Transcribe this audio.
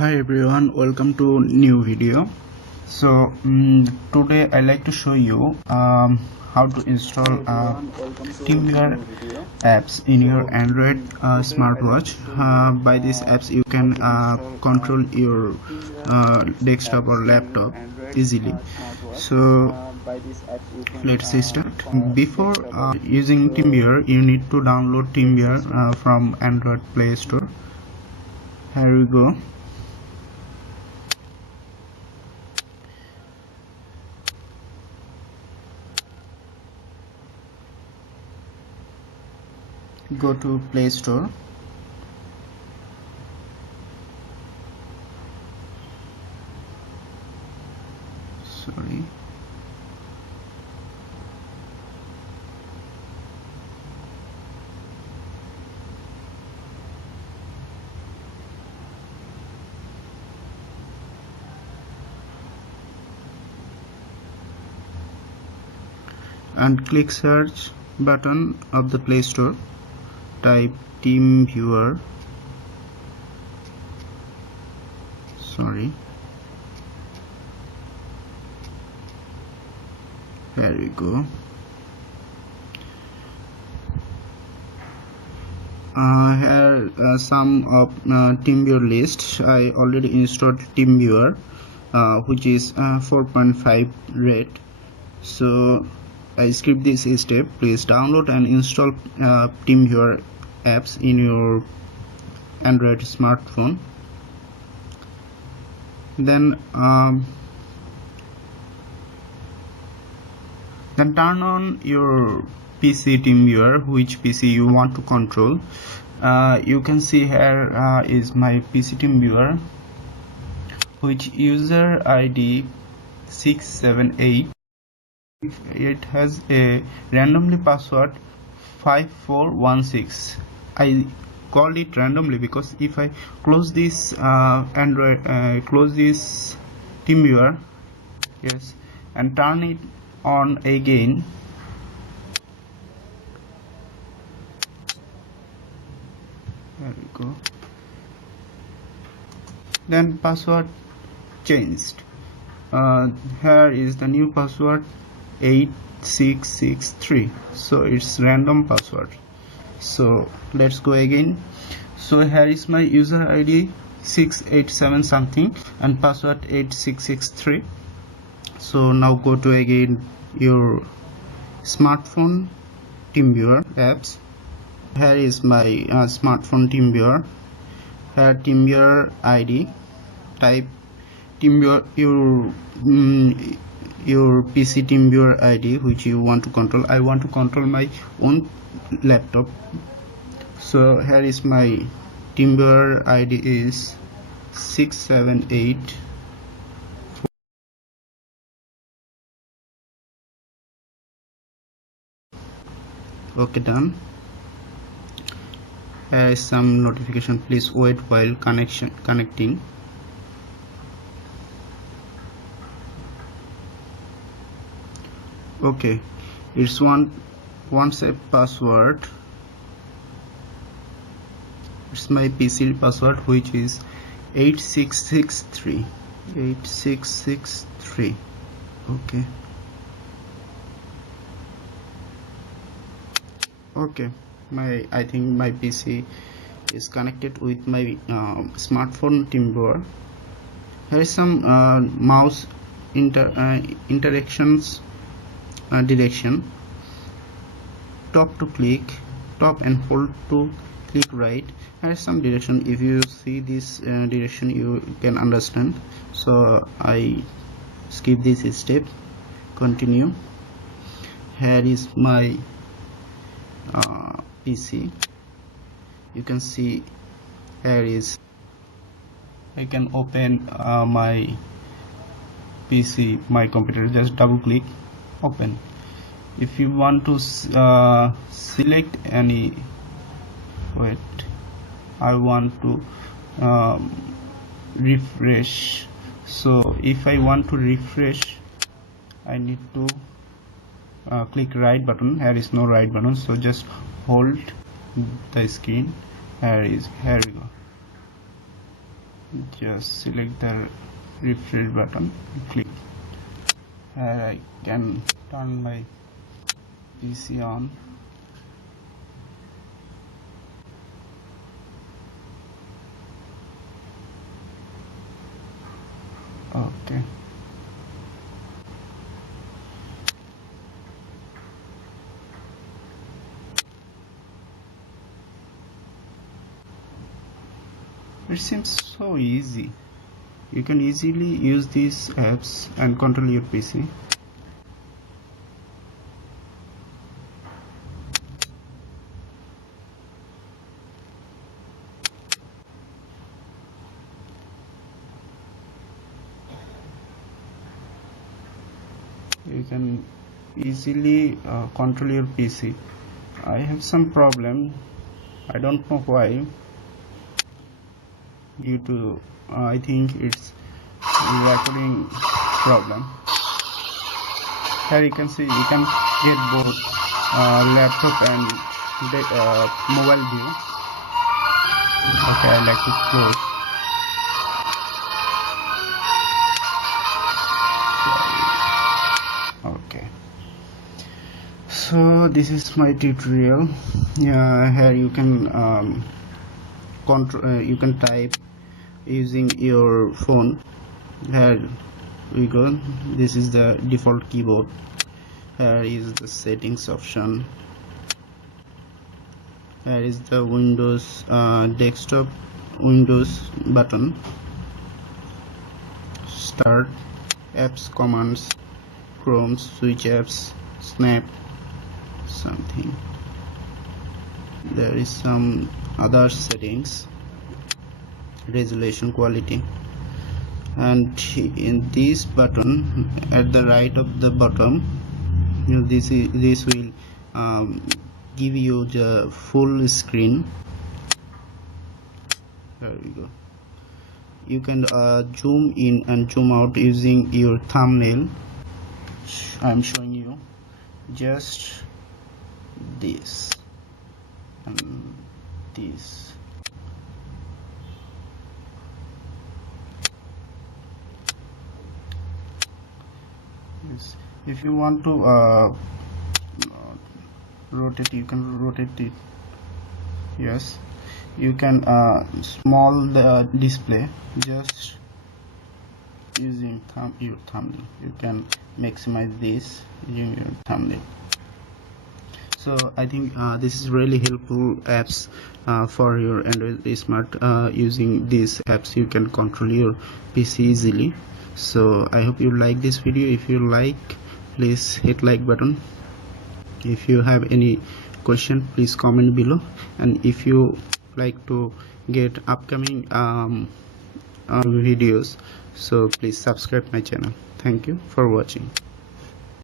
Hi everyone, welcome to new video. So today I like to show you how to install teamviewer apps in your Android smartwatch. By these apps you can control your desktop or laptop easily. So let's start. Before using teamviewer, you need to download teamviewer from Android Play Store. Here we go. Go to Play Store. Sorry. And click search button of the Play Store. Type teamviewer. Sorry. There we go. Here some of teamviewer list. I already installed teamviewer, which is 4.5 rate. So I skip this step. Please download and install teamviewer apps in your Android smartphone. Then turn on your PC teamviewer, which PC you want to control. You can see here is my PC teamviewer, which user ID 678. It has a randomly password 5416. I called it randomly because if I close this close this teamviewer, yes, and turn it on again, there we go, then password changed. Here is the new password 8663, so it's random password. So let's go again. So here is my user ID 687 something and password 8663. So now go to again your smartphone teamviewer apps. Here is my smartphone teamviewer. Here teamviewer ID. Type teamviewer your PC teamviewer ID which you want to control. I want to control my own laptop. So here is my teamviewer ID is 678. Okay, done. Here is some notification. Please wait while connecting. Okay, it's one safe password. It's my PC password, which is 8663. Okay. Okay, I think my PC is connected with my smartphone teamviewer. Here is some mouse interactions direction. Top to click, top and hold to click right. Here is some direction. If you see this direction, you can understand. So I skip this step. Continue. Here is my PC. You can see here is. I can open my PC, my computer. Just double click, open. If you want to select any, wait, I want to refresh. So if I want to refresh, I need to click right button. Here is no right button, so just hold the screen. Here we go. just select the refresh button, click. I can turn my PC on. Okay. It seems so easy. You can easily use these apps and control your PC. You can easily control your PC. I have some problem. I don't know why. Due to I think it's recording problem. Here you can see you can get both laptop and mobile view. Okay, I like to close. Okay, so this is my tutorial. Here you can you can type using your phone. Here we go. This is the default keyboard. Here is the settings option. Here is the Windows desktop Windows button. Start, apps, commands, Chrome, switch apps, snap, something. There is some other settings, resolution, quality, and in this button at the right of the bottom, this will give you the full screen. There we go. You can zoom in and zoom out using your thumbnail. I'm showing you just this and this. Yes. If you want to rotate, you can rotate it. Yes, you can small the display just using your thumbnail. You can maximize this using your thumbnail. So I think this is really helpful apps for your Android smart. Using these apps you can control your PC easily. So I hope you like this video. If you like, please hit like button. If you have any question, please comment below, and if you like to get upcoming videos, so please subscribe my channel. Thank you for watching.